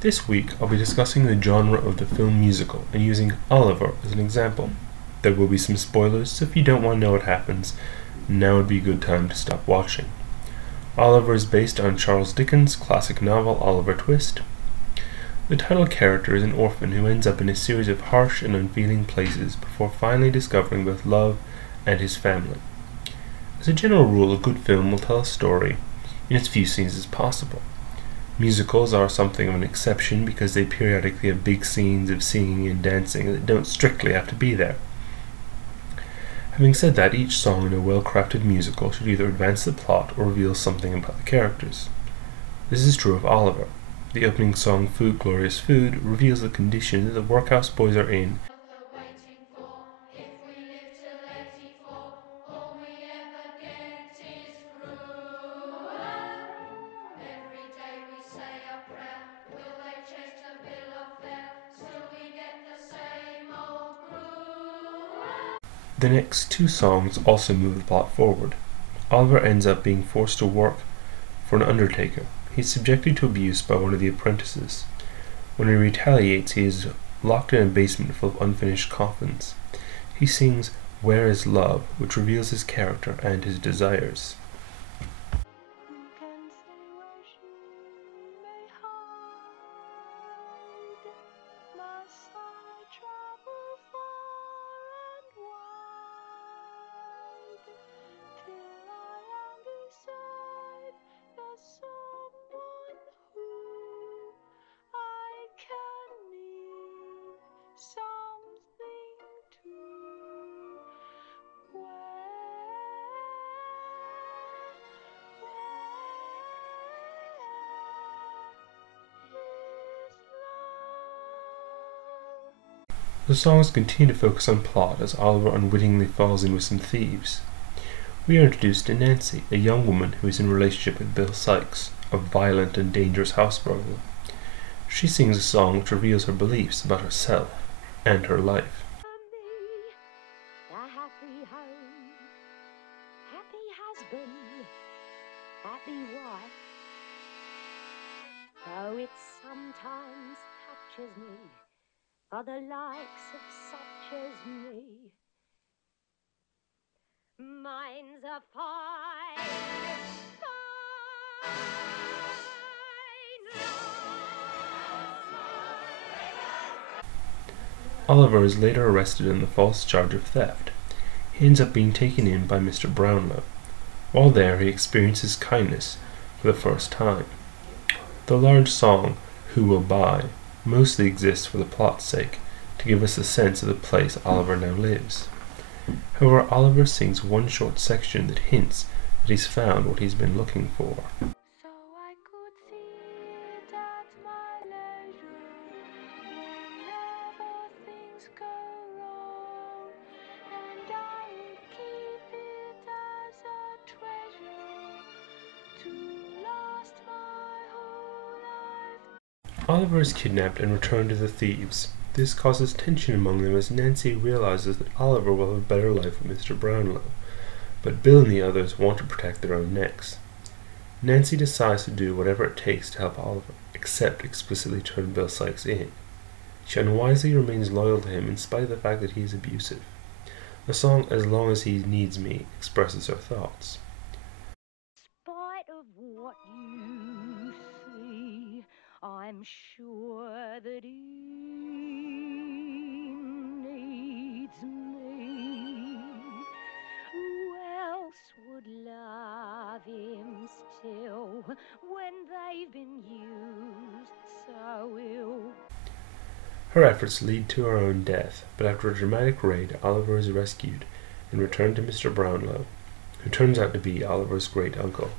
This week I'll be discussing the genre of the film musical and using Oliver as an example. There will be some spoilers, so if you don't want to know what happens, now would be a good time to stop watching. Oliver is based on Charles Dickens' classic novel Oliver Twist. The title character is an orphan who ends up in a series of harsh and unfeeling places before finally discovering both love and his family. As a general rule, a good film will tell a story in as few scenes as possible. Musicals are something of an exception because they periodically have big scenes of singing and dancing that don't strictly have to be there. Having said that, each song in a well-crafted musical should either advance the plot or reveal something about the characters. This is true of Oliver. The opening song, Food, Glorious Food, reveals the condition that the workhouse boys are in. The next two songs also move the plot forward. Oliver ends up being forced to work for an undertaker. He's subjected to abuse by one of the apprentices. When he retaliates, he is locked in a basement full of unfinished coffins. He sings "Where is Love," which reveals his character and his desires. The songs continue to focus on plot as Oliver unwittingly falls in with some thieves. We are introduced to Nancy, a young woman who is in a relationship with Bill Sikes, a violent and dangerous house burglar. She sings a song which reveals her beliefs about herself and her life. Happy home, happy husband, happy wife. Though it sometimes touches me, for the likes of such as me. Mine's a fine, fine line. Oliver is later arrested on the false charge of theft. He ends up being taken in by Mr. Brownlow. While there, he experiences kindness for the first time. The large song, "Who Will Buy?" mostly exists for the plot's sake, to give us a sense of the place Oliver now lives. However, Oliver sings one short section that hints that he's found what he's been looking for. So I could see it at my leisure, whenever things go wrong, and I would keep it as a treasure to last my whole life. Oliver is kidnapped and returned to the thieves. This causes tension among them as Nancy realizes that Oliver will have a better life with Mr. Brownlow, but Bill and the others want to protect their own necks. Nancy decides to do whatever it takes to help Oliver, except explicitly turn Bill Sikes in. She unwisely remains loyal to him in spite of the fact that he is abusive. The song "As Long as He Needs Me" expresses her thoughts. In spite of what you see, I'm sure that he needs me. Who else would love him still when they've been used so ill? Her efforts lead to her own death, but after a dramatic raid, Oliver is rescued and returned to Mr. Brownlow, who turns out to be Oliver's great uncle.